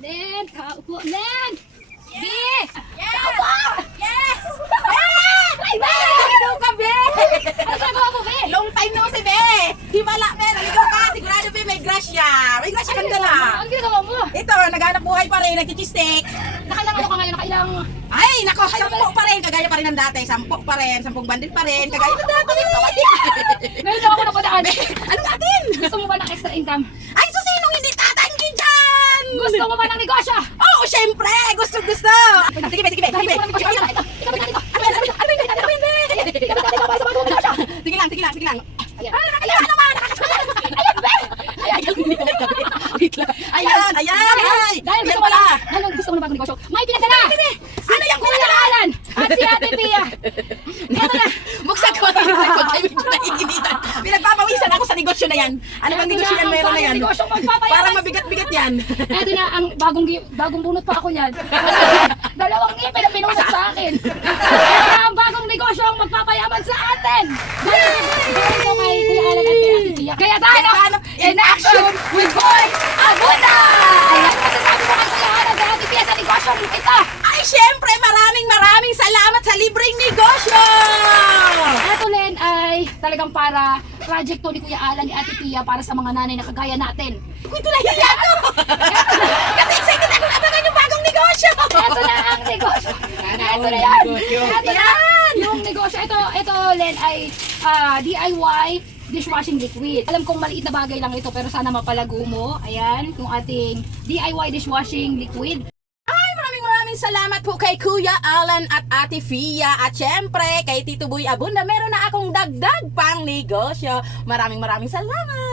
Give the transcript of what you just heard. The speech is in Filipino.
Len, kaupo. Len! B! Yes! Kaupo! Yes! Ay, Be! Naligaw ka, Be! Ano ginagawa mo, Be? Long time no si Be! Himala, Be! Naligaw ka! Sigurado, Be! May grasya! May grasya kang dala! Ano ginagawa mo? Ito, naghanap buhay pa rin, nagchichistik. Nakailang ano ka ngayon? Nakailang... Ay, nako, 10 pa rin, kagaya pa rin ng dati. 10 pa rin, 10 bandil pa rin, kagaya ng dati. Ngayon lang ako napadaan. Ano natin? Gusto mo ba ng extra income? Ay, so sinong hindi tatanggi dyan? Gusto mo ba ng negosyo? Oo, syempre! Gusto! Sige, Be, sige, Be, sige, Be. Sige lang. Ayan, ay! Dahil Yan gusto mo pala. lang, dahil gusto mo ng bagong negosyo, may pinadala! Ano yung Kuya Alan at si Ate Pia! Ito na! Buksan ko na medyo naiinitan. Pinagpapawisan ako sa negosyo na yan. Ano bang negosyo yan meron na yan? Negosyong magpapayaman. Parang mabigat-bigat yan. Ito na, ang bagong bunot pa ako yan. Dalawang ngipin ang pinunot sa akin. Ito ang bagong negosyo ang magpapayaman sa atin. Gawin ko kay Kuya Alan at kay Ate Pia. Kaya tayo, in action with Boy Abunda! Ayan, masasabi ko kay Kuya Alan at kay Ate Pia sa negosyo ito. Ay, syempre, maraming salamat sa libreng negosyo! Ito Len ay talagang para project to ni Kuya Alan ni Ate Pia para sa mga nanay na kagaya natin. Kung ito nahiya ko! Kasi excited ako abangan yung bagong negosyo! Ito na ang negosyo. Ito na yan. Ito na yung negosyo. Ito Len ay DIY dishwashing liquid. Alam kong maliit na bagay lang ito pero sana mapalago mo. Ayan, yung ating DIY dishwashing liquid. Maraming salamat po kay Kuya Alan at Ate Fia. At syempre, kay Tito Boy Abunda, meron na akong dagdag pang negosyo. Maraming salamat!